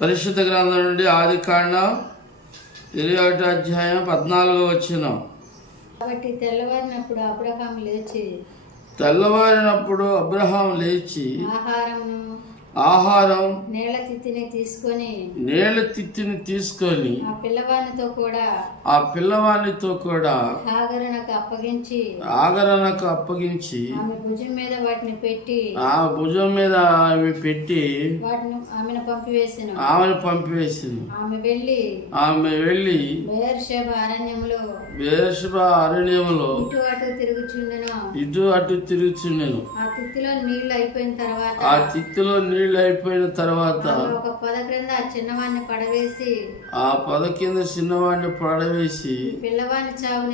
పరిశుద్ధ గ్రంథం నుండి ఆదికాండం 21వ అధ్యాయం 14వ వచనం. కాబట్టి తెల్లవారినప్పుడు అబ్రహాం లేచి ఆహారం నేల తిత్తిని తీసుకొని ఆ పిల్లవానితో కూడా ఆగరణకు అప్పగించి ఆమె భుజం మీద ఆమె పెట్టి ఆమెను పంపివేసింది. ఆమె వెళ్ళి బెయేర్షెబా అరణ్యములో ఇటు అటు తిరుగుచుండెను. ఆ తిత్తిలో నీళ్లు అయిపోయిన తర్వాత ఒక పొద క్రింద చిన్నవాడిని పడవేసి పిల్లవాడిని సాగు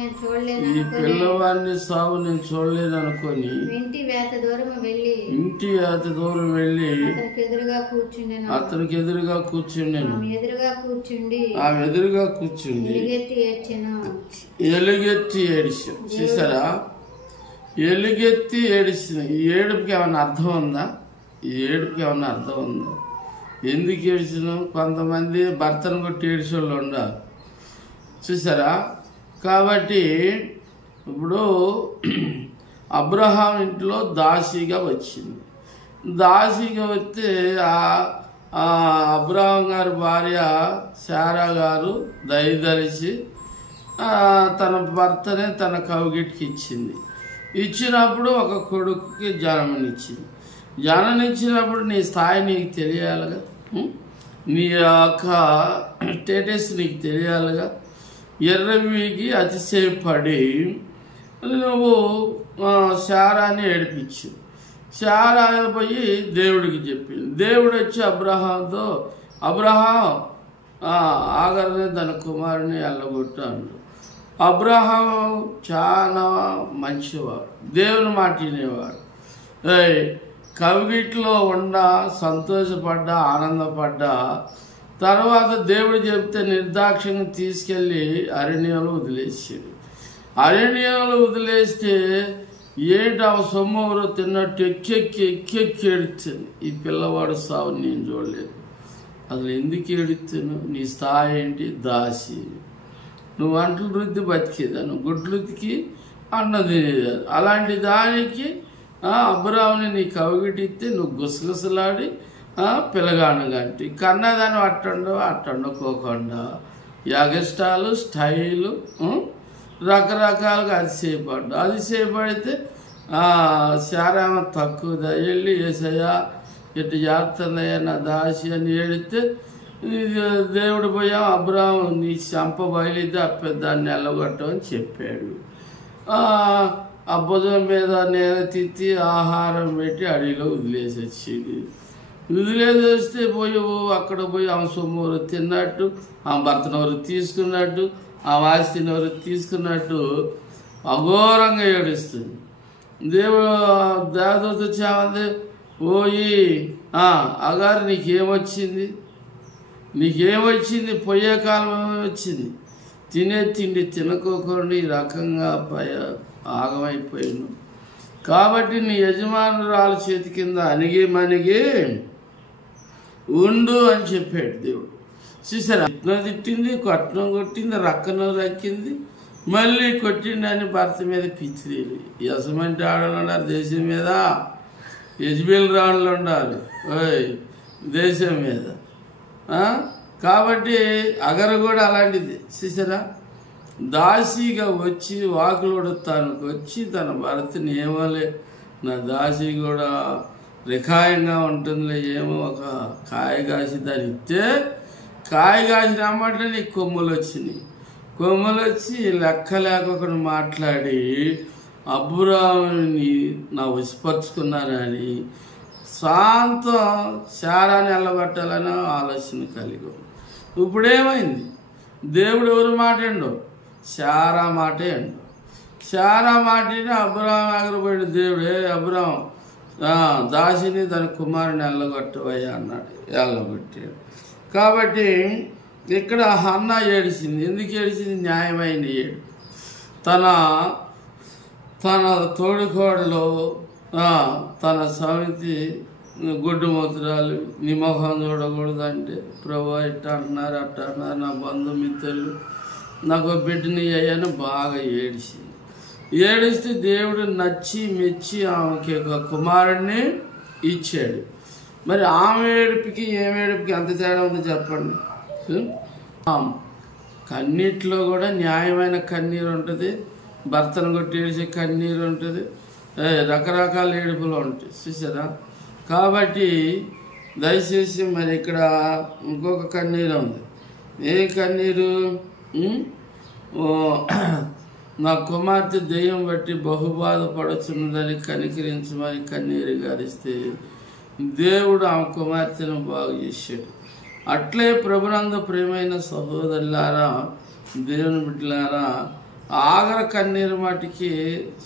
నేను చూడలేను అనుకొని ఇంటి వేత దూరం వెళ్ళి అతనికి ఎదురుగా కూర్చుండెను. ఆమె ఎదురుగా కూర్చుండి ఎలుగెత్తి ఏడిచాం. చూసారా, ఎలుగెత్తి ఏడిచిన ఈ ఏడుపుకి ఏమైనా అర్థం ఉందా? ఎందుకు ఏడ్చినాం? కొంతమంది భర్తను కొట్టి ఏడ్చేవాళ్ళు ఉండాలి. చూసారా, కాబట్టి ఇప్పుడు అబ్రహాం ఇంట్లో దాసిగా వచ్చింది. దాసిగా వస్తే అబ్రహాం గారి భార్య శారా గారు దయదలిచి తన భర్తనే తన కౌగిటికి ఇచ్చింది. ఇచ్చినప్పుడు ఒక కొడుకుకి జననిచ్చినప్పుడు నీ స్థాయి నీకు తెలియాలిగా, నీ యొక్క స్టేటస్ నీకు తెలియాలిగా. ఎర్రవికి అతిశయపడి నువ్వు శారాని ఏడిపించు. శారా పోయి దేవుడికి చెప్పింది. దేవుడు వచ్చి అబ్రహాంతో, అబ్రహాం ఆగరనే తన కుమారుని వెళ్ళగొట్టాడు. అబ్రహాం చాలా మంచివాడు, దేవుని మాట వినేవాడు. కవిగిట్లో సంతోషపడ్డా, ఆనందపడ్డా. తర్వాత దేవుడు చెప్తే నిర్దాక్షిణ్యం తీసుకెళ్ళి అరణ్యంలో వదిలేస్తే ఏంటి ఆ సొమ్మవరు తిన్నట్టు ఎక్కెక్కి ఏడుతుంది. ఈ పిల్లవాడు సావు నేను చూడలేదు. అసలు ఎందుకు ఏడుతాను? నీ స్థాయి ఏంటి? దాసి. నువ్వు అంట్లు రుద్ది బతికేదాను, గుడ్లు ఉతికి అన్నం తినేదాను. అలాంటి దానికి అబ్రాహ్మణి నీ కవిగిటిస్తే నువ్వు గుసగుసలాడి పిల్లగానగంటి కన్నదాన్ని అట్టండుకోకుండా యాగస్టాలు స్టైలు రకరకాలుగా అతిశయపడితే శారామ తక్కువ వెళ్ళి ఏసయ్యా ఇటు చేస్తుందయ్యా నా దాసి అని ఏడితే దేవుడు పోయాం అబ్రాహం నీ చంప బయలుదే అప్పేదాన్ని వెళ్ళగొట్టమని చెప్పాడు. ఆ భుజం మీద నేల తిత్తి ఆహారం పెట్టి అడవిలో వదిలేసి పోయి అక్కడ పోయి ఆమె సొమ్మూరు తిన్నట్టు, ఆమె భర్తనెవరు తీసుకున్నట్టు, ఆ వాసినెవరు తీసుకున్నట్టు అఘోరంగా ఏడుస్తుంది. దేవదూత చామంది పోయి అగారు నీకేమొచ్చింది? పోయే కాలం వచ్చింది. తినే తిండి తినకోకుండా ఈ రకంగా ఆగమైపోయాను. కాబట్టి నీ యజమానురాల చేతి కింద అణిగి ఉండు అని చెప్పాడు దేవుడు. చూసారా, తిట్టింది, కట్నం కొట్టింది, రక్కన రక్కింది, మళ్ళీ కొట్టిండి అని భర్త మీద పిచ్చిరీలు. యజమంటి ఆడలు ఉన్నారు దేశం మీద, యజ్బేల్ రాళ్ళు ఉండాలి దేశం మీద. కాబట్టి అగర కూడా అలాంటిది. చూసారా, దాసిగా వచ్చి వాకులోడతానికి వచ్చి తన భర్తని ఏమోలే నా దాసి కూడా రిఖాయంగా ఉంటుందిలే, ఏమో ఒక కాయ కాసి దాన్ని ఇస్తే కాయ కాసి రమ్మంటే నీకు కొమ్ములు వచ్చి లెక్క లేకుండా మాట్లాడి అబ్రాహాముని నా వశపరుచుకున్నానని శాంతం శారాన్ని వెళ్ళగొట్టాలని ఆలోచన కలిగి. ఇప్పుడేమైంది? దేవుడు ఎవరు మాటండు? శారా మాటే అండు. శారా మాటిని అబ్రాహం ఎగరపోయాడు. దేవుడే అబ్రాహం దాసిని తన కుమారుని వెళ్ళగొట్టవయ్యా అన్నాడు. వెళ్ళగొట్టాడు. కాబట్టి ఇక్కడ హన్నా ఏడిచింది. ఎందుకు ఏడిచింది? న్యాయమైన ఏడు. తన తోడికోడలో తన సమితి గుడ్డు మూత్రాలు, నీ మొహం చూడకూడదు అంటే ప్రభు ఇట్ట అంటున్నారు అట్ట అంటున్నారు నా బంధుమిత్రులు, నాకు బిడ్డని అయ్యాను బాగా ఏడిస్తే దేవుడు నచ్చి మెచ్చి ఆమెకి ఒక కుమారుడిని ఇచ్చాడు. మరి ఆమె ఏడుపుకి ఏడుపుకి అంత తేడా ఉందో చెప్పండి. కన్నీటిలో కూడా న్యాయమైన కన్నీరు ఉంటుంది, భర్తను కొట్టి ఏడిచే కన్నీరు ఉంటుంది, రకరకాల ఏడుపులు ఉంటాయి చూసారా. కాబట్టి దయచేసి మరి ఇక్కడ ఇంకొక కన్నీరు ఉంది. ఏ కన్నీరు? నా కుమార్తె దెయ్యం బట్టి బహుబాధపడుతున్నదని కనికరించమని కన్నీరు గారిస్తే దేవుడు ఆమె కుమార్తెను బాగు చేశాడు. అట్లే ప్రభునందు ప్రియమైన సహోదరులారా, దేవుని బిడ్డలారా, ఆఖరి కన్నీరు మటుకి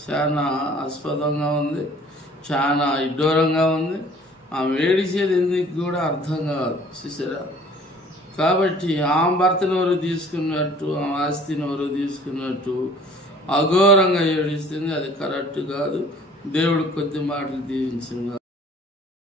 చాలా ఆస్పదంగా ఉంది, చాలా ఇడ్డూరంగా ఉంది. ఆమె ఏడిచేది ఎందుకు కూడా అర్థం కాదు చూసారా. కాబట్టి ఆమె భర్తను ఎవరు తీసుకున్నట్టు, ఆమె ఆస్తిని ఎవరు తీసుకున్నట్టు అఘోరంగా ఏడిస్తుంది. అది కరెక్ట్ కాదు. దేవుడు కొద్ది మాటలు దీవించింది.